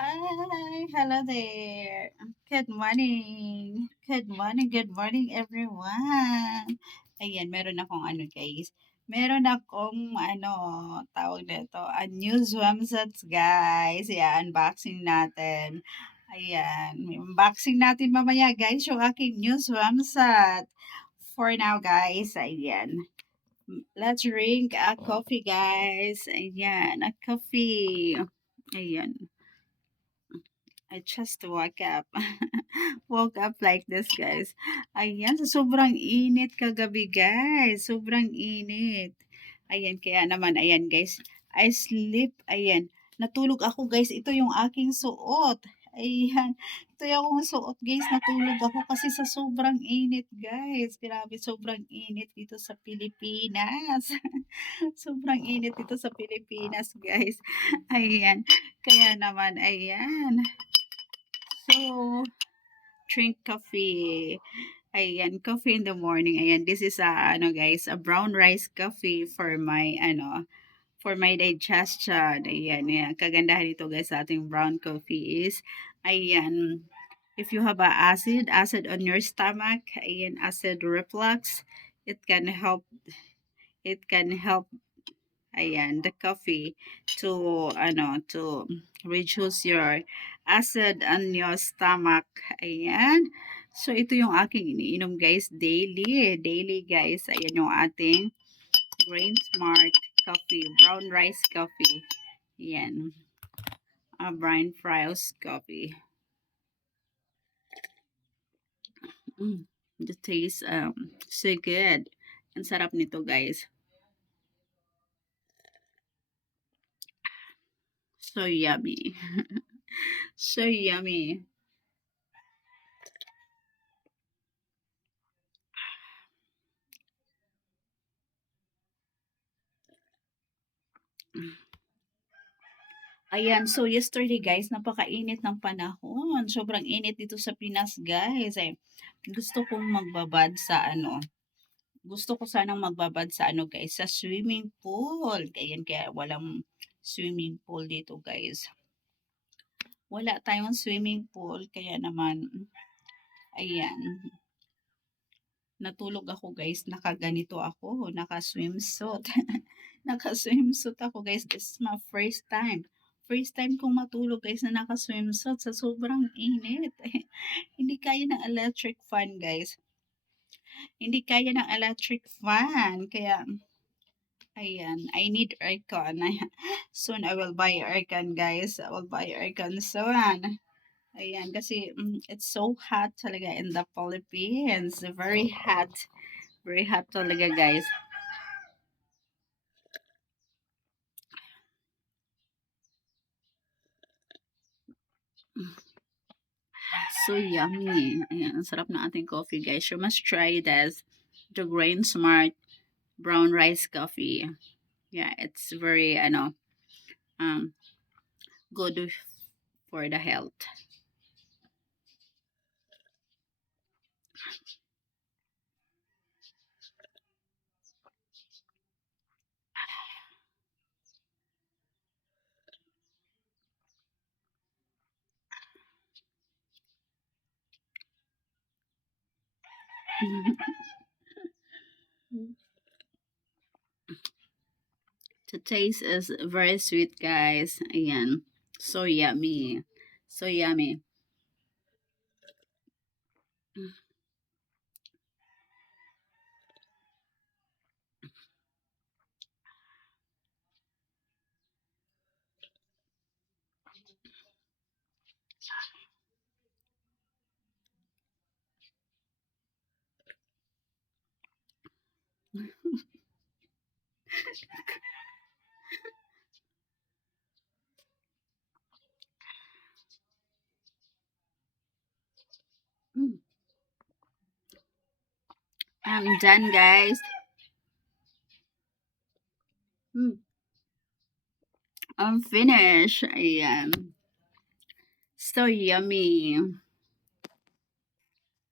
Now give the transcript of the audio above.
Hi, hello there. Good morning. Good morning everyone. Ayan, meron akong ano guys. Meron akong ano, tawag nito, a new swimsuits guys. Ayan, unboxing natin. Ayan, unboxing natin mamaya guys yung aking new swimsuit. For now guys, ayan. Let's drink a coffee guys. Ayan, a coffee. Ayan. I just woke up. Woke up like this, guys. Ayan, sa sobrang init kagabi, guys. Sobrang init. Ayan, kaya naman, ayan, guys. I sleep, ayan. Natulog ako, guys. Ito yung aking suot. Ayan. Ito yung akong suot, guys. Natulog ako kasi sa sobrang init, guys. Grabe, sobrang init dito sa Pilipinas. Sobrang init dito sa Pilipinas, guys. Ayan. Kaya naman, ayan. So, drink coffee. Ayan, coffee in the morning. Ayan, this is ano guys, a brown rice coffee for my for my digestion. Ayan, ayan. Kagandahan nito guys sa ating brown coffee is ayan, if you have a acid on your stomach, ayan, acid reflux, it can help it can help. Ayan, the coffee to to reduce your acid on your stomach. Ayan. So ito yung aking iniinom guys daily. Daily guys. Ayan yung ating Grain Smart coffee, brown rice coffee. Ayan. A brown rice coffee. Mm, the taste so good. Ang sarap nito guys. So yummy. So yummy. Ayan, so yesterday guys, napakainit ng panahon. Sobrang init dito sa Pinas guys. Ay, gusto kong magbabad sa gusto ko sanang magbabad sa guys, sa swimming pool. Kaya walang swimming pool dito guys. Wala tayong swimming pool, kaya naman, ayan, natulog ako guys, nakaganito ako, naka-swimsuit. Naka-swimsuit ako guys. This is my first time. First time kong matulog guys na naka-swimsuit sa sobrang init. Hindi kaya ng electric fan guys. Hindi kaya ng electric fan. Kaya, ayan, I need aircon. Soon I will buy aircon guys. I will buy aircon soon. Ayan, kasi it's so hot talaga in the Philippines. Very hot. Very hot talaga guys. So yummy. Ayan, ang sarap ng ating coffee, guys. You must try this. The Grain Smart brown rice coffee. Yeah, it's very, um, good for the health. The taste is very sweet, guys. Ayan. So yummy. So yummy. Mm. I'm done, guys. Mm. I'm finished. Ayan. So yummy.